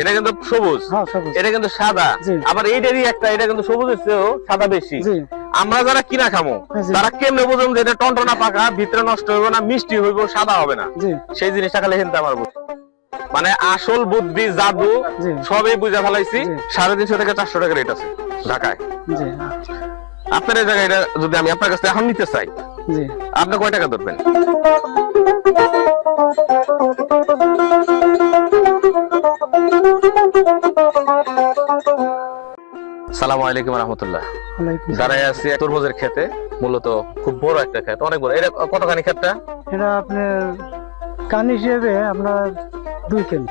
এটা কিন্তু সবুজ, এটা কিন্তু সাদা, আবার এইটারই একটা, এটা কিন্তু সবুজের চেয়েও সাদা বেশি। আমরা যারা কিনা খামো তারা কেমনে বুঝুন যে এটা টনটনা পাকা, ভিতরে নষ্ট হইব না, মিষ্টি হইব, সাদা হবে না, সেই জিনিসটা খালি হিনতে আমার বুঝ। মানে আসল বুদ্ধি জাদু সবই বুঝা ফেলাইছি। 350 থেকে 400 টাকা রেট আছে ঢাকায়। আপনার এই জায়গায় এটা যদি আমি আপনার কাছে এখন নিতে চাই, আপনি কয় টাকা ধরবেন? আসসালামু আলাইকুম রাহমাতুল্লাহ। দাঁড়ায় আছি তরমুজের ক্ষেতে, মূলত খুব বড় একটা ক্ষেত, অনেক বড়। এটা কতখানি ক্ষেতটা? এটা আপনার কান হিসেবে আপনার 2 কান।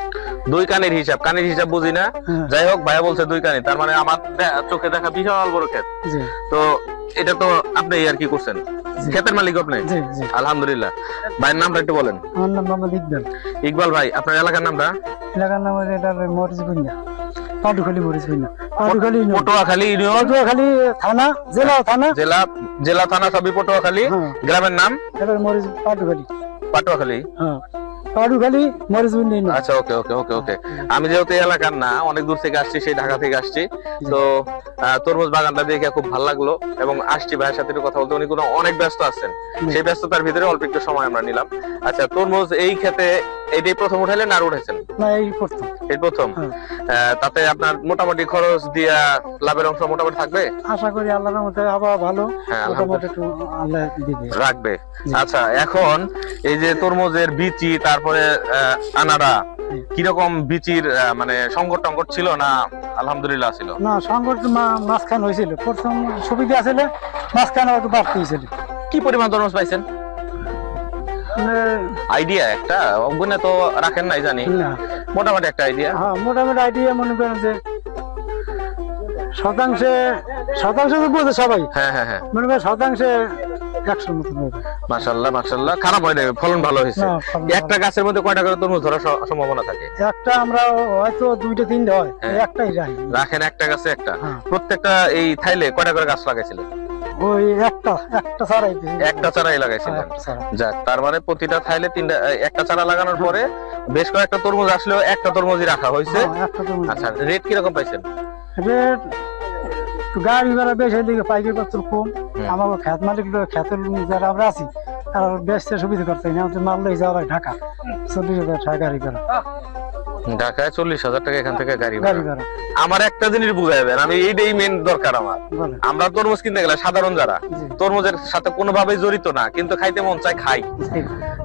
2 কানের হিসাব, কানের হিসাব বুঝি না। যাই হোক, ভাইয়া বলছে 2 কানি, তার মানে আমার চোখে দেখা বিশাল বড় ক্ষেত। তো এটা তো আপনি আর কি করছেন, ক্ষেতের মালিক আপনি? আলহামদুলিল্লাহ। ভাইয়ের নামটা একটু বলেন। আমার নাম মোহাম্মদ ইকবাল। ইকবাল ভাই, আপনার এলাকার নামটা? এলাকার নাম হচ্ছে এটা মরিচবুনিয়া, পাটুখালী মরিচবুনিয়া, পাটুখালী পটুয়াখালী ইউনিয়ন, পটুয়াখালী থানা, জেলা থানা সবই পটুয়াখালী। গ্রামের নাম এটা মরিচ পাটুখালী। পাটুয়াখালী, হ্যাঁ পাটুখালী মরিচবুনিয়া। আচ্ছা, ওকে ওকে ওকে ওকে। আমি যেহেতু এলাকার না, অনেক দূর থেকে আসছি, সেই ঢাকা থেকে আসছি, তো তরমুজ বাগানটা দেখে খুব ভালো লাগলো এবং আসছি ভাইয়ের সাথে কথা বলতে। উনি কোনো অনেক ব্যস্ত আছেন, সেই ব্যস্ততার ভিতরে অল্প একটু সময় আমরা নিলাম। আচ্ছা, তরমুজ এই ক্ষেতে এটাই প্রথম উঠাইলেন আর উঠেছেন? না, এই প্রথম। এই প্রথম। তাতে আপনার মোটামুটি খরচ দিয়া লাভের অংশ মোটামুটি থাকবে আশা করি, আল্লাহর রহমতে আবার ভালো মোটামুটি একটু আল্লাহ দিবে, রাখবে। আচ্ছা, এখন এই যে তরমুজের বিচি, তারপরে আনাড়া, কিরকম বিচির মানে সংকট টঙ্কট ছিল না? আলহামদুলিল্লাহ ছিল না, সংকট মাঝখান হয়েছিল, প্রথম সুবিধা ছিল, মাঝখানে একটু বাড়তি হয়েছিল। কি পরিমাণ তরমুজ পাইছেন আইডিয়া? একটা অগুনে তো রাখেন নাই জানি, মোটামুটি একটা আইডিয়া। হ্যাঁ, মোটামুটি আইডিয়া মনে করেন যে শতাংশে তো বলছে সবাই। হ্যাঁ হ্যাঁ হ্যাঁ, মনে করেন শতাংশে 100 মতো হবে। মাশাআল্লাহ মাশাআল্লাহ, খারাপ হয় না, ফলন ভালো হয়েছে। একটা গাছের মধ্যে কয়টা করে তরমুজ ধরার সম্ভাবনা থাকে? একটা আমরা হয়তো 2টা 3টা হয়, একটাই রাখেন একটা গাছে একটা। প্রত্যেকটা এই থাইলে কয়টা করে গাছ লাগাইছিলেন? ওই একটা চারাই লাগাইছিলেন। যাক, তার মানে প্রতিটা থাইলে একটা চারা লাগানোর পরে বেশ কয়েকটা তরমুজ আসলেও একটা তরমুজই রাখা হয়েছে। আচ্ছা, রেট কিরকম পাইছেন? রেট গাড়ি ভাড়া বেশি, এদিকে পাইকারি পত্র কম। আমার খ্যাত মালিক, খ্যাতের যারা আমরা আছি আর বেচতে সুবিধা করতে না, মাল লই যাওয়া ঢাকা 40,000 টাকা গাড়ি ভাড়া। ঢাকায় 40,000 টাকা এখান থেকে গাড়ি ভাড়া। আমার একটা জিনিস বুঝাইবেন, আমি এইটাই মেন দরকার আমার। আমরা তরমুজ কিনতে গেলে সাধারণ যারা তরমুজের সাথে কোনোভাবে জড়িত না, কিন্তু খাইতে মন চাই, খাই।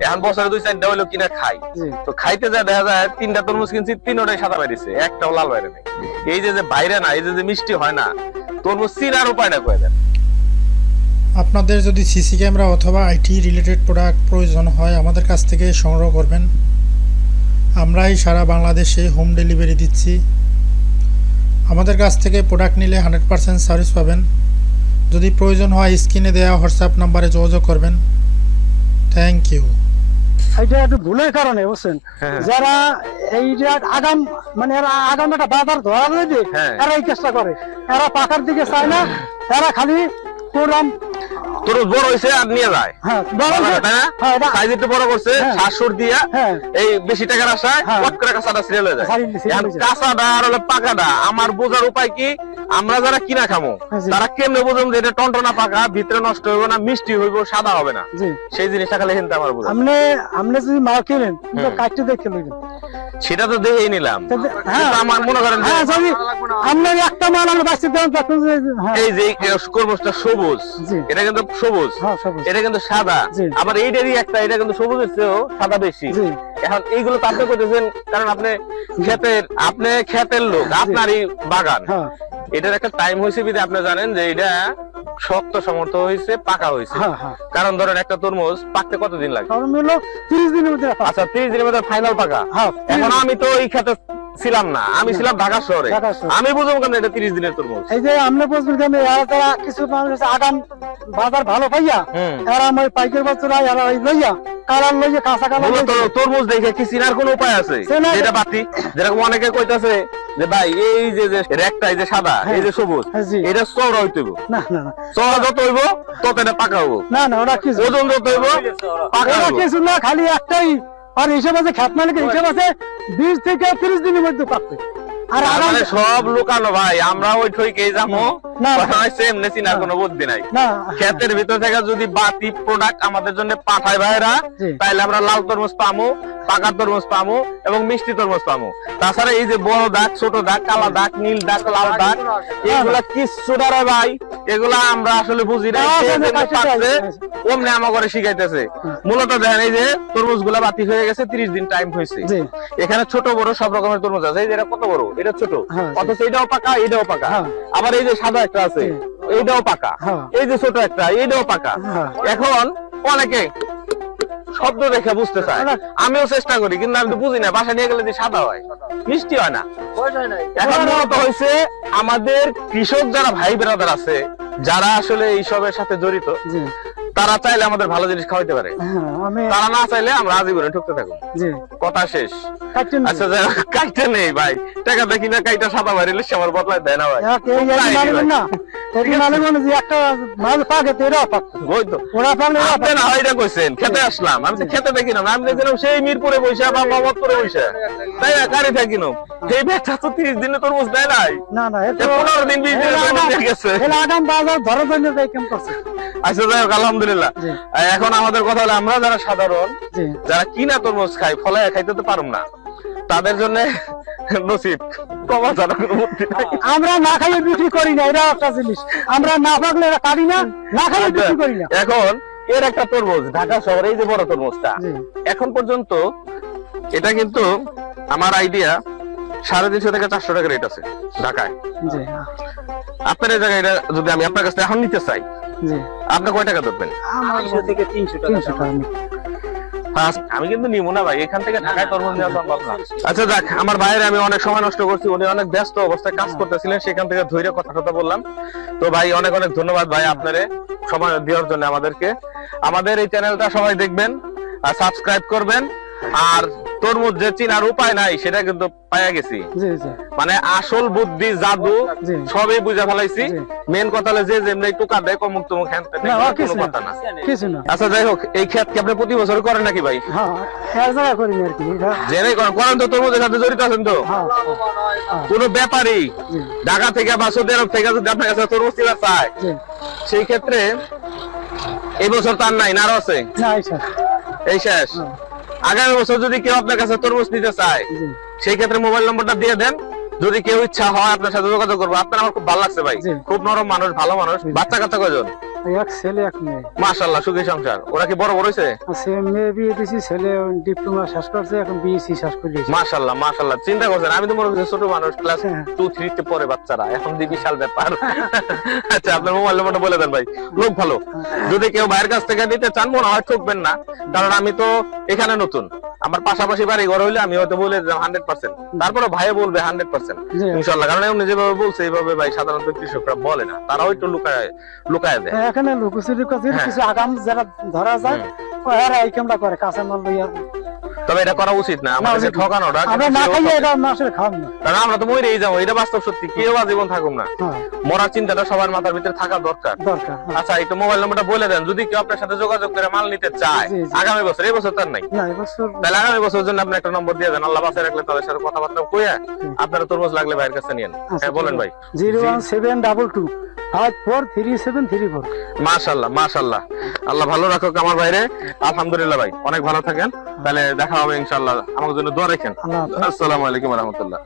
এখন বছরে 2-4টা হইলো কিনা খাই, তো খাইতে যা দেখা যায় 3টা তরমুজ কিনছি, 3টাই সাদা বাইরেছে, একটাও লাল বাইরে নেই। এই যে বাইরে না, এই যে মিষ্টি হয় না, তরমুজ চিনার উপায়টা কয়ে দেন। আপনাদের যদি সিসি ক্যামেরা অথবা আইটি রিলেটেড প্রোডাক্ট প্রয়োজন হয়, আমাদের কাছ থেকে সংগ্রহ করবেন। আমরাই সারা বাংলাদেশে হোম ডেলিভারি দিচ্ছি। আমাদের কাছ থেকে প্রোডাক্ট নিলে 100% সার্ভিস পাবেন। যদি প্রয়োজন হয় স্ক্রিনে দেওয়া হোয়াটসঅ্যাপ নাম্বারে যোগাযোগ করবেন। Thank you. এটা একটু ভুলের কারণে বুঝছেন, যারা এই যে আগাম মানে আগাম একটা বাজার ধরা যায়, এরা এই চেষ্টা করে, এরা পাকার দিকে চায় না, এরা খালি প্রোগ্রাম তরমুজ বড় হইছে আর নিয়ে যায়। হ্যাঁ, সাইজ একটু বড় করছে, শ্বাসুর দিয়া এই বেশি টাকার আশায় কট করে কাঁচাটা ছিঁড়ে লয়ে যায়। কাঁচাটা আর হলো পাকাটা আমার বোঝার উপায় কি? আমরা যারা কিনা খামো তারা কেমনে বুঝুন যে এটা টনটনা পাকা, ভিতরে নষ্ট হইব না, মিষ্টি হইব, সাদা হবে না, সেই জিনিসটা খালি হিনতে আমার বুঝা। আপনি যদি মাল কিনেন কাটতে দেখে লইবেন, সেটা তো দেখেই নিলাম। আমার মনে করেন আপনার একটা মাল আমরা বাঁচতে দেন, এই যে তরমুজটা সবুজ, এটা কিন্তু সবুজ, এটা কিন্তু সাদা, আবার এইটারই একটা, এটা কিন্তু সবুজের চেয়েও সাদা বেশি। এখন এইগুলো তো আপনি করতেছেন কারণ আপনি ক্ষেতের লোক, আপনারই বাগান, এটার একটা টাইম হয়েছে বিধে আপনি জানেন যে এটা শক্ত সমর্থ হয়েছে, পাকা হয়েছে। কারণ ধরেন একটা তরমুজ পাকতে কতদিন লাগে? 30 দিনের মধ্যে। আচ্ছা, 30 দিনের মধ্যে ফাইনাল পাকা। এখন আমি তো এই ক্ষেতে ছিলাম না, আমি ছিলাম ঢাকা শহরে, আমি বুঝবো কেন এটা 30 দিনের তরমুজ? এই যে আপনি বুঝবেন কেন, যারা কিছু মানুষ আগাম বাজার ভালো পাইয়া, এরা আমার পাইকারি বাজার এরা লইয়া কালার লইয়া কাঁচা কালার তরমুজ দেখে কি চিনার কোনো উপায় আছে? যেটা বাতি, যেরকম অনেকে কইতাছে যে ভাই এই যে রেকটা, এই যে সাদা, এই যে সবুজ, এটা চওড়া হইতে হইব। না না না, চওড়া যত হইব তত এটা পাকা হইব। না না, ওটা কি ওজন যত হইব পাকা হইব। কিছু না, খালি একটাই আর হিসাব আছে খ্যাত মালিকের হিসাব আছে 20 থেকে 30 দিনের মধ্যে পাকবে। আর আগাম মানে সব লুকানো ভাই, আমরা ওই ঠইকেই যাবো না। সেম নেছি না, কোনো বুদ্ধি নাই। না ক্ষেতের ভিতর থেকে যদি বাতি প্রোডাক্ট আমাদের জন্য পাঠায় ভাইরা, জি। তাহলে আমরা লাল তরমুজ পামু, পাকা তরমুজ পামু এবং মিষ্টি তরমুজ পামু। তাছাড়া এই যে বড় দাগ, ছোট দাগ, কালা দাগ, নীল দাগ, লাল দাগ, এগুলা কিচ্ছু না ভাই, এগুলা আমরা আসলে বুঝি না। অমনি আমার করে শিখাইতেছে। মূলত দেখেন এই যে তরমুজ গুলা বাতি হয়ে গেছে, 30 দিন টাইম হয়েছে। জি। এখানে ছোট বড় সব রকমের তরমুজ আছে। এই যে এটা কত বড়, এটা ছোট, হ্যাঁ, অথচ এটাও পাকা, এটাও পাকা। হ্যাঁ। আবার এই যে সাদা একটা আছে, এইটাও পাকা। হ্যাঁ। এই যে ছোট একটা, এইটাও পাকা। হ্যাঁ। এখন অনেকে শব্দ দেখে বুঝতে চায়, আমিও চেষ্টা করি, কিন্তু আমি তো বুঝি না। বাসা নিয়ে গেলে যে সাদা হয়, মিষ্টি হয় না। এখন মূলত হয়েছে আমাদের কৃষক যারা ভাই বেরাদার আছে, যারা আসলে এইসবের সাথে জড়িত, জি। তারা চাইলে আমাদের ভালো জিনিস খাওয়াইতে পারে। হ্যাঁ, আমি তারা না চাইলে আমরা আজীবনে ঠকতে থাকবো। জি। কথা শেষ। কাটছেন না? আচ্ছা, কাইটা নেই ভাই, টাকা দেখি না কাইটা সাদা ভাই রিলিশ আমার বদলায় দেয় না ভাই। এই মালিক না, এই মালিক মানে যে একটা মাল পাকে তো এটাও পাকবে। ওই তো ওরা পাকলে এরা আপনি না এটা কইছেন, খেতে আসলাম, আমি তো খেতে দেখি না, আমি দেখলাম সেই মিরপুরে বইসা বা মোহাম্মদপুরে বইসা, তাই না গাড়ি থাকি না। এই ব্যাগটা তো 30 দিনে তরমুজ দেয় নাই। না না, এ 15 দিন 20 দিনে তরমুজ দিয়ে গেছে। এলা আগাম বাজার ধরে ধরে যাই কেমন করছে। আচ্ছা যাই হোক, আলহামদুলিল্লাহ। জি। এখন আমাদের কথা হলো, আমরা যারা সাধারণ, জি। যারা কিনা তরমুজ খাই, ফলায় খাইতে তো পারুম না, তাদের জন্য নসিব কমা ছাড়া কোনো বুদ্ধি নাই। আমরা না খাইয়ে বিক্রি করি না, এটা একটা জিনিস। আমরা না পাকলে এটা কাটি না, না খাইয়ে বিক্রি করি না। এখন এর একটা তরমুজ ঢাকা শহরে, এই যে বড় তরমুজটা, জি। এখন পর্যন্ত এটা কিন্তু আমার আইডিয়া 350 থেকে 400 টাকা রেট আছে ঢাকায়। জি। আপনার এই জায়গায় এটা যদি আমি আপনার কাছে এখন নিতে চাই, জি। আপনি কয় টাকা ধরবেন? 250 থেকে 300 টাকা। আমি কিন্তু নিব না ভাই, এখান থেকে ঢাকায় তরমুজ নেওয়া সম্ভব না। আচ্ছা যাক, আমার ভাইয়ের আমি অনেক সময় নষ্ট করছি, উনি অনেক ব্যস্ত অবস্থায় কাজ করতেছিলেন, সেখান থেকে ধৈর্য কথা বললাম। তো ভাই অনেক অনেক ধন্যবাদ ভাই আপনারে সময় দেওয়ার জন্য আমাদেরকে। আমাদের এই চ্যানেলটা সবাই দেখবেন আর সাবস্ক্রাইব করবেন। আর তরমুজ যে চিনার উপায় নাই সেটা কিন্তু পাইয়া গেছি। জি জি। মানে আসল বুদ্ধি, জাদু জি। সবই বুঝা ফেলাইছি। জি। মেন কথা হলো যে যেমনি টুকা দেয় কমুক তমুক হ্যান ত্যান, না, কোনো কিছু না। কথা না। কিছু না। আচ্ছা যাই হোক, এই ক্ষেত কি আপনি প্রতি বছর করেন নাকি ভাই? হ্যাঁ, এক জায়গা করি না আর কি। জেনে করেন তো, তরমুজের সাথে জড়িত আছেন তো? হ্যাঁ। কোন ব্যাপারী জি। ঢাকা থেকে বা সৌদি আরব থেকে যদি আপনার কাছে তরমুজ কিনা চায়, জি। সেই ক্ষেত্রে এই বছর তার নাই, না আরো আছে? না, আচ্ছা। এই শেষ। আগামী বছর যদি কেউ আপনার কাছে তরমুজ নিতে চায়, জি। সেই ক্ষেত্রে মোবাইল নম্বরটা দিয়ে দেন, যদি কেউ ইচ্ছা হয় আপনার সাথে যোগাযোগ করবো। আপনার আমার খুব ভালো লাগছে ভাই, জি। খুব নরম মানুষ, ভালো মানুষ। বাচ্চা কাচ্চা কয়জন? এক ছেলে এক মেয়ে। মাশাআল্লাহ, সুখী সংসার। ওরা কি বড় বড় হয়েছে? সে মেয়ে বিয়ে দিয়েছি, ছেলে ডিপ্লোমা শেষ করছে, এখন বিএসসি শেষ করেছে। মাশাআল্লাহ মাশাআল্লাহ, চিন্তা করছেন, আমি তো মনে করছি ছোট মানুষ, ক্লাস হ্যাঁ। 2-3 তে পড়ে বাচ্চারা, এখন দিয়ে বিশাল ব্যাপার। আচ্ছা আপনার মোবাইল নম্বরটা বলে দেন ভাই, লোক ভালো। যদি কেউ ভাইয়ের কাছ থেকে নিতে চান, মনে হয় ঠকবেন না, কারণ আমি তো এখানে নতুন। আমার পাশাপাশি বাড়ি ঘর হইলে আমি হয়তো বলে দিলাম 100%, তারপরে ভাইয়ে বলবে 100% জি। ইনশাআল্লাহ। কারণ উনি যেভাবে বলছে এইভাবে ভাই সাধারণত কৃষকরা বলে না, তারাও একটু লুকায় দেয়। এখানে লুকোচুরি কাছে হ্যাঁ। কিছু আগাম যারা ধরা যায়, এরা এই কামটা করে, কাঁচা মাল লইয়া। তবে এটা করা উচিত না, আমাদের ঠকানোটা। আমরা না খাইয়ে এটা মাসের খাওয়ান না। কারণ আমরা তো মরেই যাবো, এটা বাস্তব সত্যি, কেউ আজীবন থাকুক না। হ্যাঁ, মরার চিন্তাটা সবার মাথার ভিতরে থাকা দরকার। দরকার। হ্যাঁ। আচ্ছা একটু মোবাইল নম্বরটা বলে দেন, যদি কেউ আপনার সাথে যোগাযোগ করে মাল নিতে চায় জি, জি। আগামী বছর, এই বছর তার নাই, না, এবছর তাহলে আগামী বছরের জন্য আপনি একটা নম্বর দিয়ে দেন, আল্লাহ বাঁচায় রাখলে তাদের সাথে কথাবার্তা কইয়া আপনারা তরমুজ লাগলে ভাইয়ের কাছে নিয়েন। হ্যাঁ বলেন ভাই। 01722543734। মাশাআল্লাহ মাশাআল্লাহ, আল্লাহ ভালো রাখুক আমার ভাইরে। আলহামদুলিল্লাহ ভাই, অনেক ভালো থাকেন, তাহলে দেখা হবে ইনশাআল্লাহ। আমার জন্য দোয়া রাখেন। আল্লাহ হাফেজ। আসসালামু আলাইকুম ওয়া রাহমাতুল্লাহ।